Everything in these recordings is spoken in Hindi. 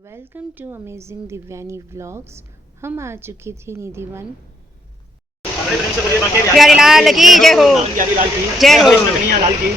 Welcome to amazing Divyani vlogs. हम आ चुके थे निधि वन। प्यारी लाल की जय हो, जय हो,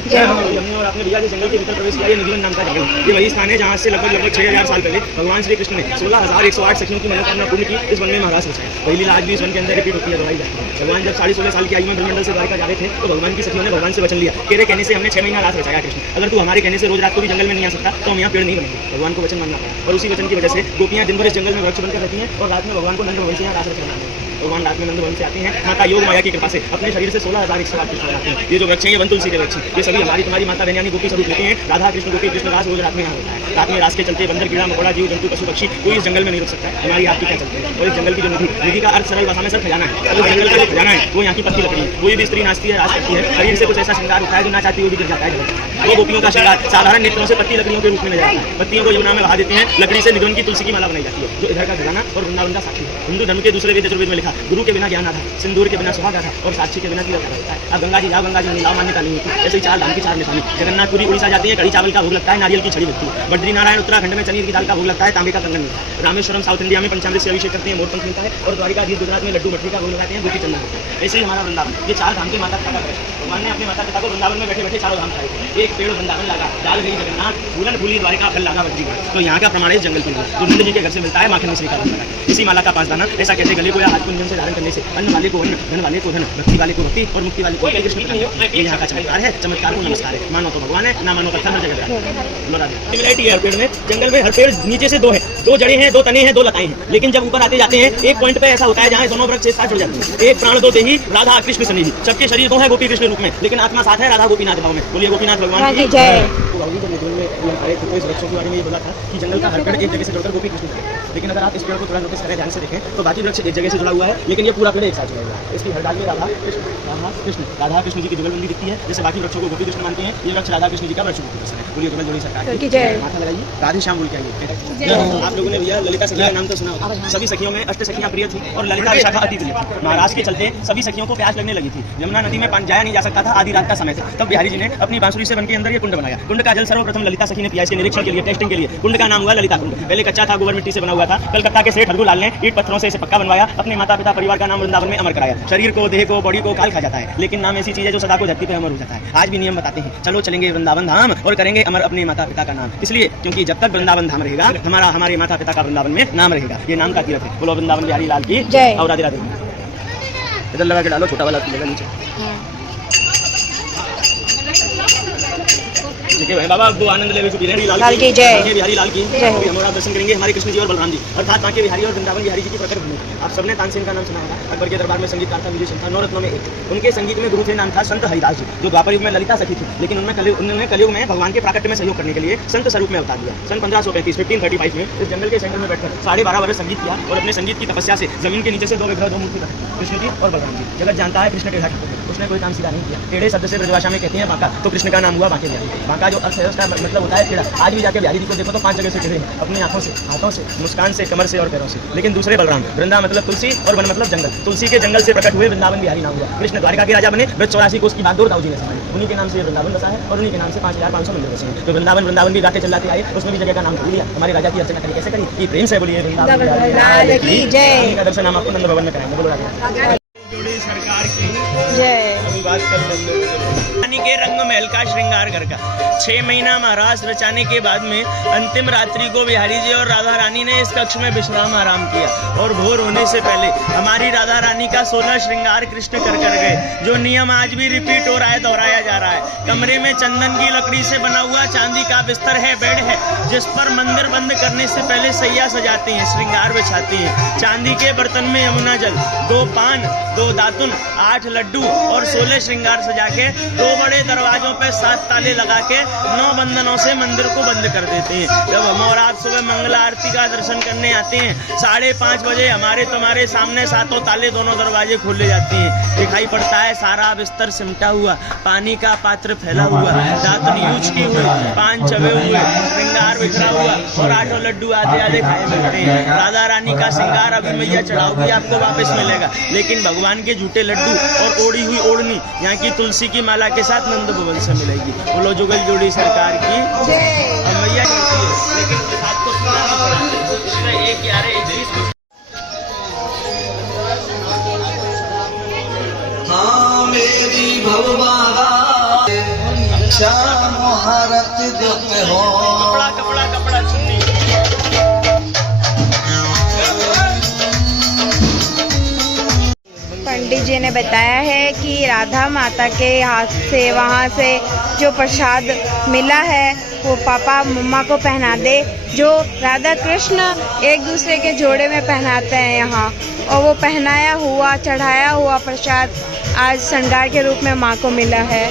जय हो। और आपने भैया जंगल के भीतर प्रवेश किया। ये निधिवन नाम का जंगल, ये वही स्थान है जहाँ से लगभग 6000 साल पहले भगवान श्री कृष्ण ने 16108 सखियों की मनोकामना पूर्ण की इस वन में महाराज रचाया। वही लीला आज भी इस वन के अंदर रिपीट होती है, दोहराई जाती है। भगवान जब 16.5 साल की आयु में ब्रह्मंडल से द्वारका जा रहे थे तो भगवान की सखियों ने भगवान से वचन लिया, तेरे कहने से हमने 6 महीना रास रचाया कृष्ण, अगर तू हमारे कहने से रोज रात को भी जंगल में नहीं आ सकता तो हम यहाँ पेड़ नहीं बनेंगे। भगवान को वचन मानना पड़ा और उसी वचन की वजह से गोपियाँ दिन भर इस जंगल में वृक्ष बनकर रहती हैं और रात में भगवान को नंद भवन से यहाँ रास रचना। भगवान रात में नंद भवन से आते हैं, माता योग माया की कृपा से अपने शरीर से 16108 कृष्ण बनाते हैं। ये जो वृक्ष हैं ये वन तुलसी के वृक्ष, ये सभी हमारी तुम्हारी माता बहन यानी गोपी स्वरूप लेते हैं। राधा कृष्ण गोपी कृष्ण रास रोज रात में यहाँ होता है। रात में रास के चलते बंदर कीड़ा मकोड़ा जीव जंतु पशु पक्षी कोई इस जंगल में नहीं रुक सकता है। हमारी आपकी क्या चलती है। और इस जंगल की जो निधि का अर्थ सरल भाषा में सर खजाना है। तो इस जंगल का जो खजाना है वो यहाँ की पत्ती लकड़ी है। कोई भी स्त्री नाचती है, रास करती है, शरीर से कुछ ऐसा श्रृंगार होता है जो ना चाहती वो भी गिर जाता है। वो गोपियों का श्रृंगार साधारण नेत्रों से पत्ती लकड़ियों के रूप में नजर आता है। पत्तियों को यमुना में बहा देते हैं, लकड़ी से निधन की तुलसी की माला बनाई जाती है जो इधर का खजाना और वृंदावन का साक्षी है। हिंदू धर्म के दूसरे वेद चतुर्वेद में लिखा, गुरु के बिना ज्ञान आधा, सिंदूर के बिना सुहाग आधा और साक्षी के बिना तीर्थ आधा होता है। अब गंगा जी जाओ, गंगा जी मिलाओ, मान्यता नहीं होती। ऐसे ही 4 धाम की 4 निशानी। जगन्नाथपुरी उड़ीसा जाती है, कड़ी चावल का भोग लगता है, नारियल की छड़ी मिलती है। बद्रीनारायण उत्तराखंड में चनीर की दाल का भोग लगता है, तांबे का कंगन मिलता है। रामेश्वरम साउथ इंडिया में पंचामृत से अभिषेक करते हैं, मोरपंख मिलता है। और द्वारिकाधीश गुजरात में लड्डू मठरी का भोग लगाते हैं, गोपी चंदन होता है। ऐसे ही हमारा वृंदावन, ये 4 धाम के माता पिता का है। भगवान ने अपने माता पिता को वृंदावन में बैठे बैठे 4 धाम खाए थे। एक पेड़ वृंदावन लगा, डाल गई जगन्नाथ, फूलन फूली द्वारिका, फल लगा बद्री। तो यहाँ का प्रमाण है इस जंगल के लिए जो नंद जी के घर से मिलता है, माखन मिश्री का रस लगा। इसी माला का 5 दाना, ऐसा कहते गले को या हाथ कुंजन से धारण करने से अन्न वाले को अन्न, धन वाले को धन, भक्ति वाले को भक्ति और मुक्ति वाले को कृष्ण। ये यहाँ का चमत्कार है, चमत्कार को नमस्कार है। मानो तो भगवान है, ना मानो कथा हर जगह सिमिलरिटी है। पेड़ में, जंगल में हर पेड़ नीचे से 2 है, 2 जड़ें हैं, 2 तने हैं, 2 लताएं हैं। लेकिन जब ऊपर आते जाते हैं एक पॉइंट पे ऐसा होता है जहाँ दोनों वृक्ष एक साथ जुड़ जाते हैं। एक प्राण 2 देही, राधा कृष्ण सन्निधि। सबके शरीर 2 है गोपी कृष्ण रूप में, लेकिन आत्मा साथ है राधा गोपीनाथ भाव में। बोलिए गोपीनाथ भगवान की जय। तो इस वृक्षों के बारे में ये बोला था कि जंगल का हर पेड़ एक जगह से जुड़कर गोपी कृष्ण है। लेकिन अगर आप इस पेड़ को थोड़ा नोटिस करें, ध्यान से देखें तो बाकी वृक्ष एक जगह से जुड़ा हुआ है, लेकिन ये पूरा पेड़ एक साथ जुड़ा हुआ है। इसकी हर डाल में राधा कृष्ण जी की जुगलबंदी दिखती है। जैसे बाकी वृक्षों को गोपी कृष्ण मानते हैं, ये वृक्ष राधा कृष्ण जी का वृक्ष है। बोलिए जुगल जोड़ी सरकार की जय। माथा लगाइए, राधे श्याम बोल के आइए। आप लोगों ने भैया ललिता सखी का नाम तो सुना होगा। सभी सखियों में अष्ट सखियां प्रिय थी और ललिता विशाखा अति प्रिय थी। महाराज के चलते सभी सखियों को प्यास लगने लगी थी। यमुना नदी में जाया नहीं जा सकता था, आधी रात का समय था। तब बिहारी जी ने अपनी बांसुरी से वन के अंदर ये कुंड बनाया। कुंड का जल सर्वप्रथम ललिता सखी ने पिया, इसके निरीक्षण के लिए, टेस्टिंग के लिए। कुंड का नाम हुआ ललिता कुंड। पहले कच्चा था, गोबर मिट्टी से बना हुआ था। कलकत्ता के सेठ हरगुलाल ने ईंट पत्थरों से इसे पक्का बनवाया। अपने माता पिता परिवार का नाम वृंदावन में अमर कराया। शरीर को, देह को, बॉडी को काल खा जाता है, लेकिन नाम ऐसी चीज है जो सदा को धरती पे अमर हो जाता है। आज भी नियम बताते हैं, चलो चलेंगे वृंदावन धाम और करेंगे अमर अपने माता पिता का नाम। इसलिए क्योंकि जब तक वृंदावन धाम रहेगा हमारे माता पिता का वृंदावन में नाम रहेगा। ये नाम का तीर्थ है। बोलो वृंदावन बिहारी लाल की जय। और राधे राधे। इधर लगा के डालो, छोटा वाला लगा नीचे। ठीक है बाबा, वो आनंद ले बिहारी लाल की जय। बिहारी लाल की जय। हमारा दर्शन करेंगे हमारे कृष्ण जी और बलराम जी, अर्थात बांके बिहारी और वृंदावन बिहारी जी की प्रकट भूमि। आप सबने तानसेन का नाम सुना होगा। अकबर के दरबार में संगीतकार था, विजय था, 9 रत्नों में एक। उनके संगीत में गुरु थे, नाम था संत हरिदास जी, जो द्वापर युग में ललिता सखी थी, लेकिन उन्होंने कलयुग में भगवान के प्राकट्य में सहयोग करने के लिए संत स्वरूप में अवतार दिया। सन 1535 में इस जंगल के सेंटर में बैठकर 12.5 वर्ष संगीत किया और अपने संगीत की तपस्या से जमीन के नीचे से 2 विग्रह, 2 मूर्ति बने, कृष्ण जी और बलराम जी। जगत जानता है कृष्ण टेढ़ा ठाकुर, उसने कोई काम सीधा नहीं किया। टेढ़े शब्द से ब्रजभाषा में कहते हैं बांका, तो कृष्ण का नाम हुआ बांके बिहारी। बांका जो अर्थ है उसका मतलब होता है टेढ़ा। आज भी जाके बिहारी जी को देखो तो 5 जगह से टेढ़े हैं, अपनी आंखों से, हाथों से, मुस्कान से, कमर से और पैरों से। लेकिन दूसरे बलराम, वृंदा मतलब तुलसी और वन मतलब जंगल, तुलसी के जंगल से प्रकट हुए वृंदावन बिहारी नाम हुआ। कृष्ण द्वारिका के राजा बने, ब्रज 84 कोस की बात दाऊ जी ने सुनाई। उन्हीं के नाम से वृंदावन बसा है और उन्हीं के नाम से 5500 मंदिर बसे हैं। तो वृंदावन भी गाते चलाते आए, उसमें भी जगह का नाम भूल लिया। हमारे राजा की अर्चना करी, कैसे करी? ये प्रेम से बोलिए वृंदावन की जय। का दर्शन हम आपको नंद भवन में कराएंगे। बोलो राधे जोड़ी सरकार की जय। रानी के रंग महल का श्रृंगार घर का 6 महीना महाराज रचाने के बाद में अंतिम रात्रि को बिहारी जी और राधा रानी ने इस कक्ष में विश्राम आराम किया और भोर होने से पहले हमारी राधा रानी का 16 श्रृंगार कृष्ण कर गए। जो नियम आज भी रिपीट हो रहा है, दोहराया जा रहा है। कमरे में चंदन की लकड़ी से बना हुआ चांदी का बिस्तर है, बेड है, जिस पर मंदिर बंद करने से पहले सैया सजाते हैं, श्रृंगार बिछाते हैं। चांदी के बर्तन में यमुना जल, 2 पान, 2 दातुन, 8 लड्डू और 16 श्रृंगार सजा के 2 बड़े दरवाजों पे 7 ताले लगा के 9 बंधनों से मंदिर को बंद कर देते हैं। जब हम और आप सुबह मंगला आरती का दर्शन करने आते हैं 5:30 बजे हमारे तुम्हारे सामने 7 ताले, दोनों दरवाजे खोले जाते हैं। दिखाई पड़ता है सारा बिस्तर सिमटा हुआ, पानी का पात्र फैला हुआ, दातुन यूज की हुई, पान चबे हुए, श्रृंगार बिखरा हुआ और 8 लड्डू आधे आधे खाए मिलते हैं। राधा रानी का श्रृंगार अभी मैया चढ़ाओगी आपको वापस मिलेगा, लेकिन भगवान के झूठे लड्डू और ओढ़ी हुई ओढ़नी यहाँ की तुलसी की माला के साथ नंद भवन से मिलेगी। बोलो जुगल जोड़ी सरकार की जय। मैया करती है, लेकिन प्रसाद को मैंने बताया है कि राधा माता के हाथ से वहाँ से जो प्रसाद मिला है वो पापा मम्मा को पहना दे, जो राधा कृष्ण एक दूसरे के जोड़े में पहनाते हैं यहाँ, और वो पहनाया हुआ चढ़ाया हुआ प्रसाद आज श्रृंगार के रूप में माँ को मिला है।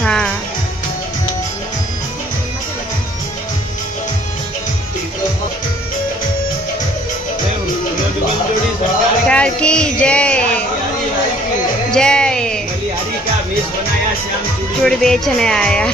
हाँ, सरकार की जय जय। बलिहारी का वेश बनाया श्याम चूड़ी बेचने आया।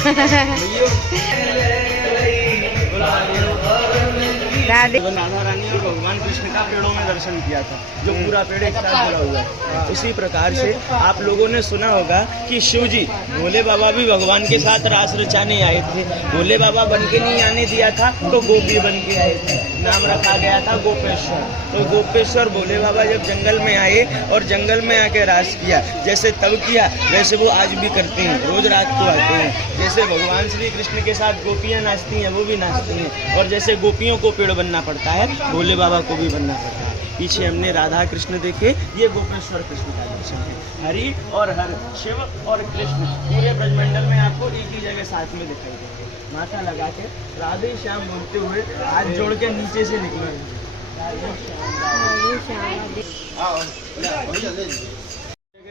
राधे राधा रानी और भगवान कृष्ण का पेड़ों में दर्शन किया था, जो पूरा पेड़ एक साथ जुड़ा हुआ है। उसी प्रकार से आप लोगों ने सुना होगा कि शिव जी भोले बाबा भी भगवान के साथ रास रचाने आए थे। भोले बाबा बन के नहीं आने दिया था तो गोपी बन के आए थे, नाम रखा गया था गोपेश्वर। तो गोपेश्वर भोले बाबा जब जंगल में आए और जंगल में आके रास किया, जैसे तब किया वैसे वो आज भी करते हैं, रोज रात को आते हैं। जैसे भगवान श्री कृष्ण के साथ गोपियाँ नाचती हैं वो भी नाचती हैं, और जैसे गोपियों को पेड़ बनना पड़ता है भोले बाबा को भी बनना पड़ता है। पीछे हमने राधा कृष्ण देखे, ये गोपेश्वर कृष्ण का दर्शन है। हरि और हर, शिव और कृष्ण पूरे ब्रजमंडल में आपको एक ही जगह साथ में दिखाई देंगे। माथा लगा के राधे श्याम बोलते हुए हाथ जोड़ के नीचे से निकले।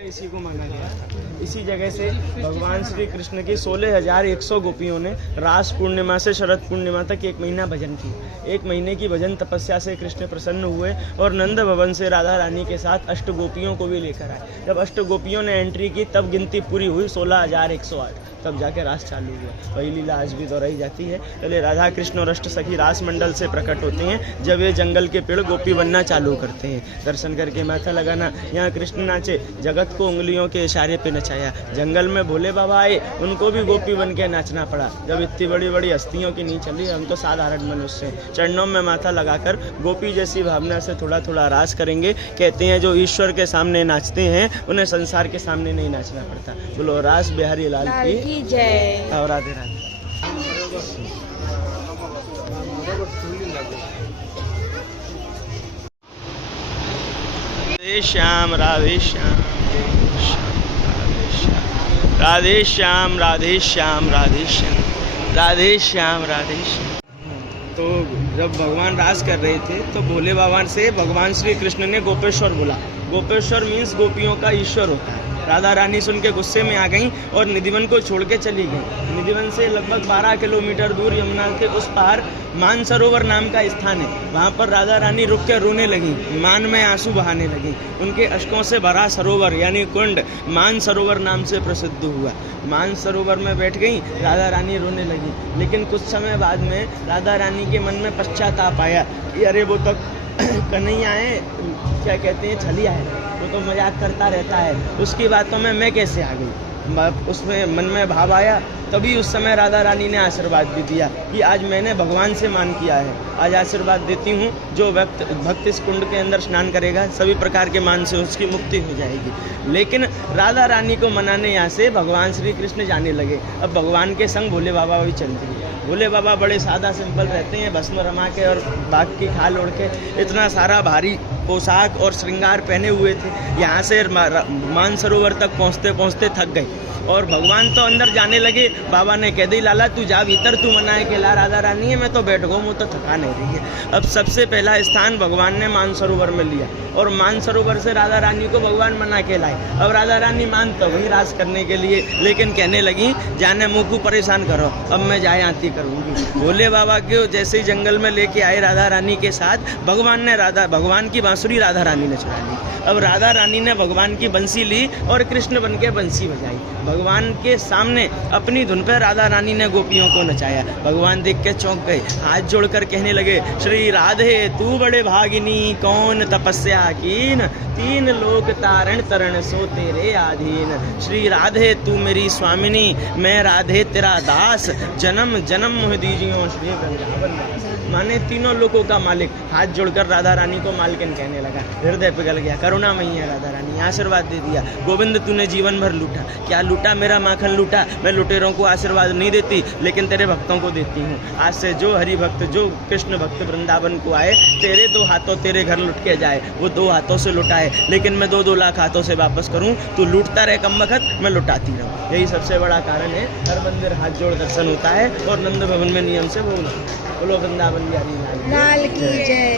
इसी को माना गया। इसी जगह से भगवान श्री कृष्ण की 16,100 गोपियों ने रास पूर्णिमा से शरद पूर्णिमा तक 1 महीना भजन की। 1 महीने की भजन तपस्या से कृष्ण प्रसन्न हुए और नंद भवन से राधा रानी के साथ अष्ट गोपियों को भी लेकर आए। जब अष्ट गोपियों ने एंट्री की तब गिनती पूरी हुई 16,108, तब जाके रास चालू हुआ। वही लीला आज भी दोहराई जाती है। पहले राधा कृष्ण और अष्ट सखी रास मंडल से प्रकट होते हैं, जब ये जंगल के पेड़ गोपी बनना चालू करते हैं। दर्शन करके माथा लगाना। यहाँ कृष्ण नाचे, जगत को उंगलियों के इशारे पे नचाया। जंगल में भोले बाबा आए, उनको भी गोपी बन के नाचना पड़ा। जब इतनी बड़ी बड़ी हस्तियों की नहीं चली, हम तो साधारण मनुष्य हैं। चरणों में माथा लगाकर गोपी जैसी भावना से थोड़ा थोड़ा रास करेंगे। कहते हैं जो ईश्वर के सामने नाचते हैं उन्हें संसार के सामने नहीं नाचना पड़ता। बोलो रास बिहारी लाल की जय। और राधे राधे। राधे श्याम राधे श्याम राधे श्याम राधे श्याम राधे श्याम राधे श्याम राधे श्याम। तो जब भगवान रास कर रहे थे तो भोले बाबा से भगवान श्री कृष्ण ने गोपेश्वर बोला। गोपेश्वर मीन्स गोपियों का ईश्वर होता है। राधा रानी सुन के गुस्से में आ गईं और निधिवन को छोड़ के चली गईं। निधिवन से लगभग 12 किलोमीटर दूर यमुना के उस पार मानसरोवर नाम का स्थान है। वहाँ पर राधा रानी रुक के रोने लगीं, मान में आंसू बहाने लगीं। उनके अश्कों से भरा सरोवर यानी कुंड मानसरोवर नाम से प्रसिद्ध हुआ। मानसरोवर में बैठ गईं, राधा रानी रोने लगी। लेकिन कुछ समय बाद में राधा रानी के मन में पश्चाताप आया कि अरे वो तो कन्हैया है, क्या कहते हैं, छलिया है, वो तो मजाक करता रहता है, उसकी बातों में मैं कैसे आ गई। उसमें मन में भाव आया। तभी उस समय राधा रानी ने आशीर्वाद भी दिया कि आज मैंने भगवान से मान किया है, आज आशीर्वाद देती हूँ जो भक्त इस कुंड के अंदर स्नान करेगा सभी प्रकार के मान से उसकी मुक्ति हो जाएगी। लेकिन राधा रानी को मनाने यहाँ से भगवान श्री कृष्ण जाने लगे। अब भगवान के संग भोले बाबा भी चलते हैं। भोले बाबा बड़े सादा सिंपल रहते हैं, भस्म रमा के और बाघ की खाल ओढ़ के इतना सारा भारी पोशाक और श्रृंगार पहने हुए थे। यहाँ से मानसरोवर तक पहुँचते पहुँचते थक गए और भगवान तो अंदर जाने लगे। बाबा ने कह दी लाला तू जा भीतर, तू मनाए के ला राधा रानी है, मैं तो बैठ गो, मुझे तो थका नहीं रही है। अब सबसे पहला स्थान भगवान ने मानसरोवर में लिया और मानसरोवर से राधा रानी को भगवान मना के लाए। अब राधा रानी मान तो वही रास करने के लिए, लेकिन कहने लगी जाने मुँह को परेशान करो, अब मैं जाए आती करूँगी। भोले बाबा के जैसे ही जंगल में लेके आए राधा रानी के साथ, भगवान की बांसुरी राधा रानी ने चुरा ली। अब राधा रानी ने भगवान की बंसी ली और कृष्ण बन के बंसी बजाई। भगवान के सामने अपनी धुन पे राधा रानी ने गोपियों को नचाया। भगवान देख के चौंक गए, हाथ जोड़कर कहने लगे श्री राधे तू बड़े भागिनी, कौन तपस्या कीन, 3 लोक तारण तरण सो तेरे आधीन। श्री राधे तू मेरी स्वामिनी, मैं राधे तेरा दास, जन्म जन्म मोह दीजियो श्री वृंदावन दास। माने तीनों लोगों का मालिक। हाथ जोड़कर राधा रानी को मालकिन कहने लगा। हृदय पिघल गया, करुणामयी है राधा रानी, आशीर्वाद दे दिया। गोविंद तूने जीवन भर लूटा, क्या लूटा मेरा माखन लूटा। मैं लुटेरों को आशीर्वाद नहीं देती, लेकिन तेरे भक्तों को देती हूँ। आज से जो हरि भक्त, जो कृष्ण भक्त वृंदावन को आए, तेरे 2 हाथों तेरे घर लुट के जाए। वो 2 हाथों से लुटाए, लेकिन मैं 2-2 लाख हाथों से वापस करूँ। तू लूटता रहे कम वक्त, मैं लुटाती रहूँ। यही सबसे बड़ा कारण है। हर मंदिर हाथ जोड़ दर्शन होता है और नंद भवन में नियम से बोलो वृंदावन बिहारी लाल की जय।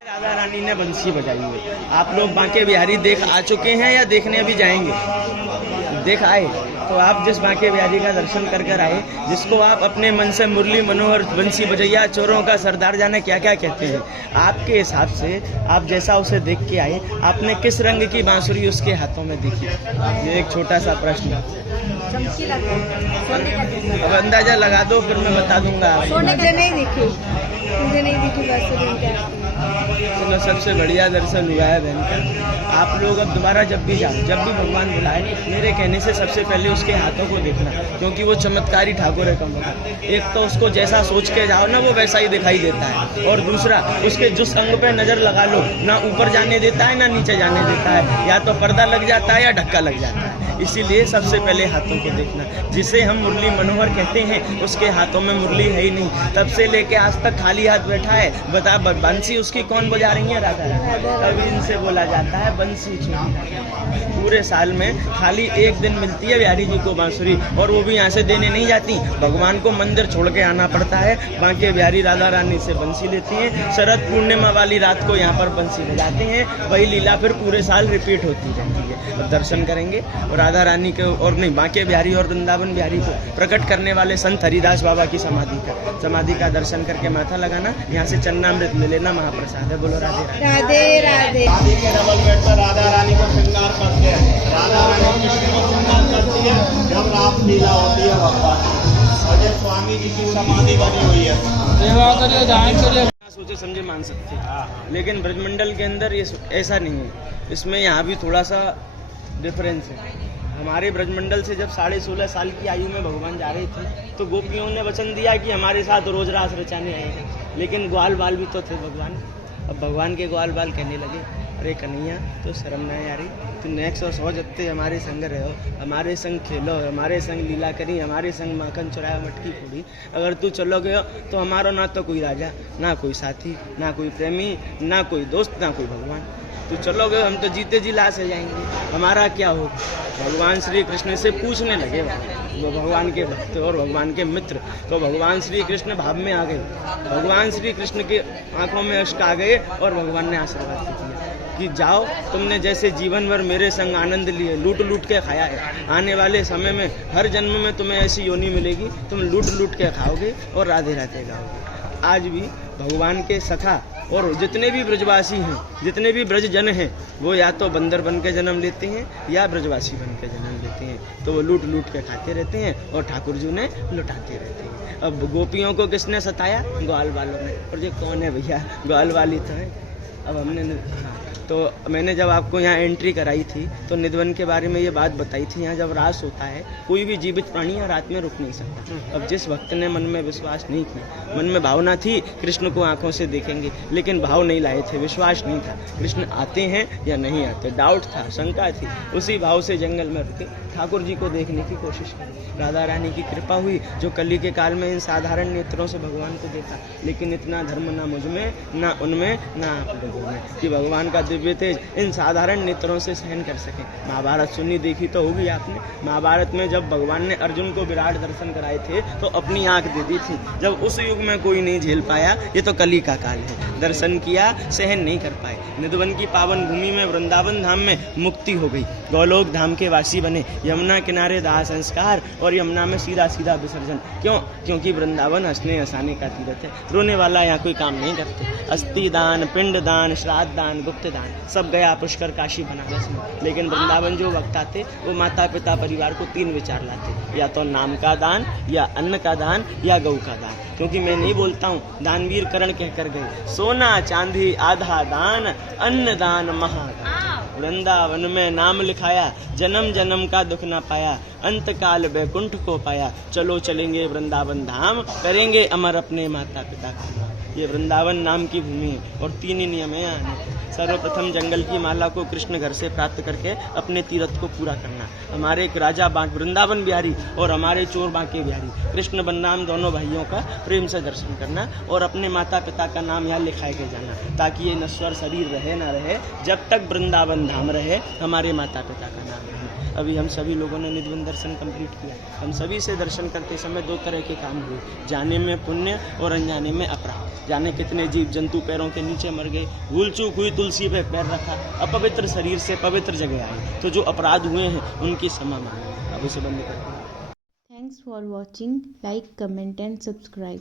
राधा रानी ने बंसी बजाई है। आप लोग बांके बिहारी देख आ चुके हैं या देखने भी जाएंगे? देख आए तो आप जिस बांके बिहारी का दर्शन कर कर आए, जिसको आप अपने मन से मुरली मनोहर बंसी बजैया चोरों का सरदार जाने क्या क्या कहते हैं, आपके हिसाब से आप जैसा उसे देख के आए, आपने किस रंग की बांसुरी उसके हाथों में देखी? ये एक छोटा सा प्रश्न। अब अंदाजा लगा दो, फिर मैं बता दूंगा। मुझे नहीं दिखी चलो, सबसे बढ़िया दर्शन हुआ है बहन का। आप लोग अब दोबारा जब भी जाओ, जब भी भगवान बुलाए, मेरे कहने से सबसे पहले उसके हाथों को देखना, क्योंकि वो चमत्कारी ठाकुर है कम वक्त। एक तो उसको जैसा सोच के जाओ ना, वो वैसा ही दिखाई देता है, और दूसरा उसके जिस अंग पे नजर लगा लो, ना ऊपर जाने देता है ना नीचे जाने देता है, या तो पर्दा लग जाता है या ढक्का लग जाता है। इसीलिए सबसे पहले हाथों को देखना। जिसे हम मुरली मनोहर कहते हैं, उसके हाथों में मुरली है ही नहीं। तब से लेके आज तक खाली हाथ बैठा है। बता, बंसी उसकी कौन बजा रही है? राधा रानी। तभी इनसे बोला जाता है बंसी छोड़ी। पूरे साल में खाली एक दिन मिलती है बिहारी जी को बांसुरी, और वो भी यहाँ से देने नहीं जाती। भगवान को मंदिर छोड़ के आना पड़ता है। बांके बिहारी राधा रानी से बंसी लेती हैं। शरद पूर्णिमा वाली रात को यहाँ पर बंसी बजाते हैं। वही लीला फिर पूरे साल रिपीट होती रहती है। दर्शन करेंगे और राधा रानी के, और नहीं, बांके बिहारी और वृंदावन बिहारी को प्रकट करने वाले संत हरिदास बाबा की समाधि का दर्शन करके माथा लगाना। यहाँ से चन्नामृत ले लेना, महाप्रसाद है। बोलो राधे राधे राधे। शादी के डबल बेड पर राधा रानी को श्रृंगार करते हैं, राधा रानी कृष्ण को श्रृंगार करती है जब रासलीला होती है भगवान। और जब स्वामी जी की समाधि बनी हुई है, सेवा करिए, दान करिए। सोचे समझे मान सकते हैं, लेकिन ब्रजमंडल के अंदर ये ऐसा नहीं है। इसमें यहाँ भी थोड़ा सा डिफरेंस है। हमारे ब्रजमंडल से जब 16.5 साल की आयु में भगवान जा रहे थे, तो गोपियों ने वचन दिया कि हमारे साथ रोज रास रचाने आए हैं। लेकिन ग्वाल बाल भी तो थे भगवान। अब भगवान के ग्वाल बाल कहने लगे, अरे कन्हैया, तो शर्म ना आ रही? तुम 100 जत्ते हमारे संग रहो, हमारे संग खेलो, हमारे संग लीला करी, हमारे संग माखन चुराया, मटकी फोड़ी। अगर तू चलोगे तो हमारा ना तो कोई राजा, ना कोई साथी, ना कोई प्रेमी, ना कोई दोस्त, ना कोई भगवान। तू चलोगे हम तो जीते जी लाश हो जाएंगे, हमारा क्या हो? भगवान श्री कृष्ण से पूछने लगे वो भगवान के भक्त और भगवान के मित्र। तो भगवान श्री कृष्ण भाव में आ गए। भगवान श्री कृष्ण के आंखों में अश्क आ गए और भगवान ने आशीर्वाद दिया कि जाओ, तुमने जैसे जीवन भर मेरे संग आनंद लिए, लूट लूट के खाया है, आने वाले समय में हर जन्म में तुम्हें ऐसी योनि मिलेगी, तुम लूट लूट के खाओगे और राधे राधे गाओगे। आज भी भगवान के सखा और जितने भी ब्रजवासी हैं, जितने भी ब्रज जन हैं, वो या तो बंदर बन के जन्म लेते हैं या ब्रजवासी बन के जन्म लेते हैं। तो वो लूट लूट के खाते रहते हैं और ठाकुर जी ने लुटाते रहते हैं। अब गोपियों को किसने सताया? ग्वाल वालों ने। और ये कौन है भैया? ग्वाल वाली तो है। अब हमने तो मैंने जब आपको यहाँ एंट्री कराई थी तो निधवन के बारे में ये बात बताई थी। यहाँ जब रास होता है, कोई भी जीवित प्राणी यहाँ रात में रुक नहीं सकता। अब जिस भक्त ने मन में विश्वास नहीं किया, मन में भावना थी कृष्ण को आंखों से देखेंगे, लेकिन भाव नहीं लाए थे, विश्वास नहीं था कृष्ण आते हैं या नहीं आते, डाउट था, शंका थी, उसी भाव से जंगल में रुके ठाकुर जी को देखने की कोशिश की। राधा रानी की कृपा हुई जो कली के काल में इन साधारण नेत्रों से भगवान को देखा। लेकिन इतना धर्म ना मुझ में, ना उनमें, ना आप लोगों में कि भगवान का दिव्य तेज इन साधारण नेत्रों से सहन कर सके। महाभारत सुनी देखी तो होगी आपने। महाभारत में जब भगवान ने अर्जुन को विराट दर्शन कराए थे तो अपनी आंख दे दी थी। जब उस युग में कोई नहीं झेल पाया, ये तो कली का काल है, दर्शन किया सहन नहीं कर पाए। निधवन की पावन भूमि में वृंदावन धाम में मुक्ति हो गई, गौलोक धाम के वासी बने। यमुना किनारे दाह संस्कार और यमुना में सीधा सीधा विसर्जन। क्यों? क्योंकि वृंदावन हंसने हंसाने का तीर्थ है, रोने वाला यहाँ कोई काम नहीं करते। अस्थि दान, पिंड दान, श्राद्ध दान, गुप्त दान सब गया पुष्कर, काशी, बनारस में। लेकिन वृंदावन जो वक्त आते वो माता पिता परिवार को 3 विचार लाते, या तो नाम का दान, या अन्न का दान, या गौ का दान। क्योंकि मैं नहीं बोलता हूँ, दानवीर करण कहकर गए, सोना चांदी आधा दान, अन्न दान महादान। वृंदावन में नाम लिखाया, जन्म जन्म का दुख ना पाया, अंत काल वैकुंठ को पाया। चलो चलेंगे वृंदावन धाम, करेंगे अमर अपने माता पिता का नाम। ये वृंदावन नाम की भूमि है और 3 ही नियम है यहाँ आने। सर्वप्रथम जंगल की माला को कृष्ण घर से प्राप्त करके अपने तीर्थ को पूरा करना। हमारे एक राजा वृंदावन बिहारी और हमारे चोर बांके बिहारी कृष्ण बलराम दोनों भाइयों का प्रेम से दर्शन करना और अपने माता पिता का नाम यहाँ लिखाए के जाना, ताकि ये नश्वर शरीर रहे ना रहे, जब तक वृंदावन धाम रहे हमारे माता पिता का नाम रहे। अभी हम सभी लोगों ने निधिवन दर्शन कंप्लीट किया। हम सभी से दर्शन करते समय 2 तरह के काम हुए, जाने में पुण्य और अनजाने में अपराध। जाने कितने जीव जंतु पैरों के नीचे मर गए, भूल चूक हुई तुलसी पे पैर रखा, अपवित्र शरीर से पवित्र जगह आए, तो जो अपराध हुए हैं उनकी क्षमा मांगे। अब इसे बंद करते हैं। Thanks for watching. Like, comment and subscribe.